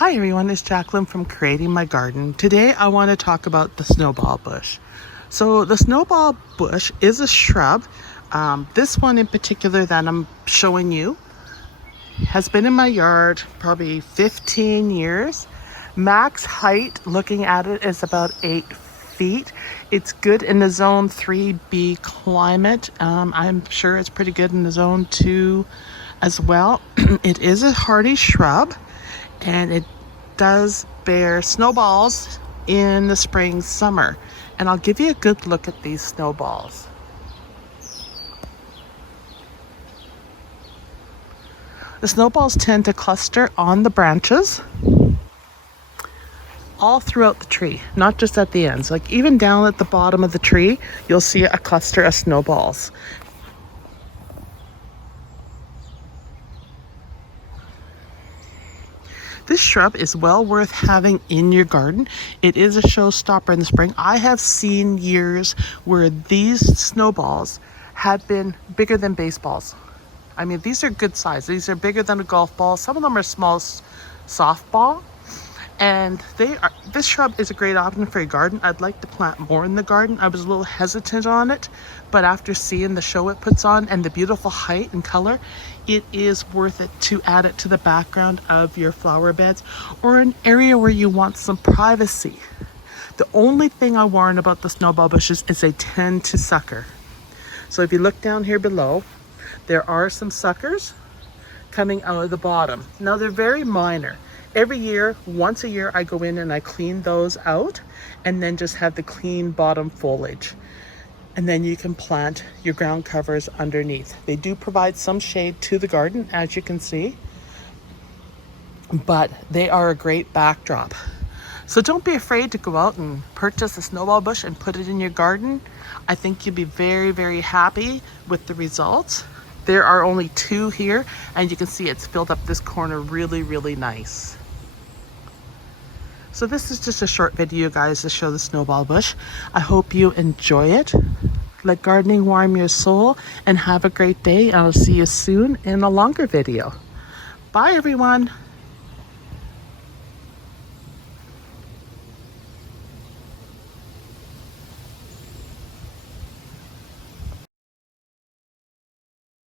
Hi everyone, it's Jacqueline from Creating My Garden. Today I want to talk about the snowball bush. So the snowball bush is a shrub. This one in particular that I'm showing you has been in my yard probably 15 years. Max height, looking at it, is about 8 feet. It's good in the zone 3B climate. I'm sure it's pretty good in the zone 2 as well. It is a hardy shrub, and it does bear snowballs in the spring, summer. And I'll give you a good look at these snowballs. The snowballs tend to cluster on the branches all throughout the tree, not just at the ends. Like even down at the bottom of the tree, you'll see a cluster of snowballs. This shrub is well worth having in your garden. It is a showstopper in the spring. I have seen years where these snowballs have been bigger than baseballs. I mean, these are good size. These are bigger than a golf ball. Some of them are small softball. And this shrub is a great option for your garden. I'd like to plant more in the garden. I was a little hesitant on it, but after seeing the show it puts on and the beautiful height and color, it is worth it to add it to the background of your flower beds or an area where you want some privacy. The only thing I warn about the snowball bushes is they tend to sucker. So if you look down here below, there are some suckers coming out of the bottom. Now they're very minor. Every year, once a year, I go in and I clean those out and then just have the clean bottom foliage. And then you can plant your ground covers underneath. They do provide some shade to the garden, as you can see, but they are a great backdrop. So don't be afraid to go out and purchase a snowball bush and put it in your garden. I think you'll be very, very happy with the results. There are only 2 here, and you can see it's filled up this corner really, really nice. So this is just a short video, guys, to show the snowball bush. I hope you enjoy it. Let gardening warm your soul, and have a great day. I'll see you soon in a longer video. Bye, everyone.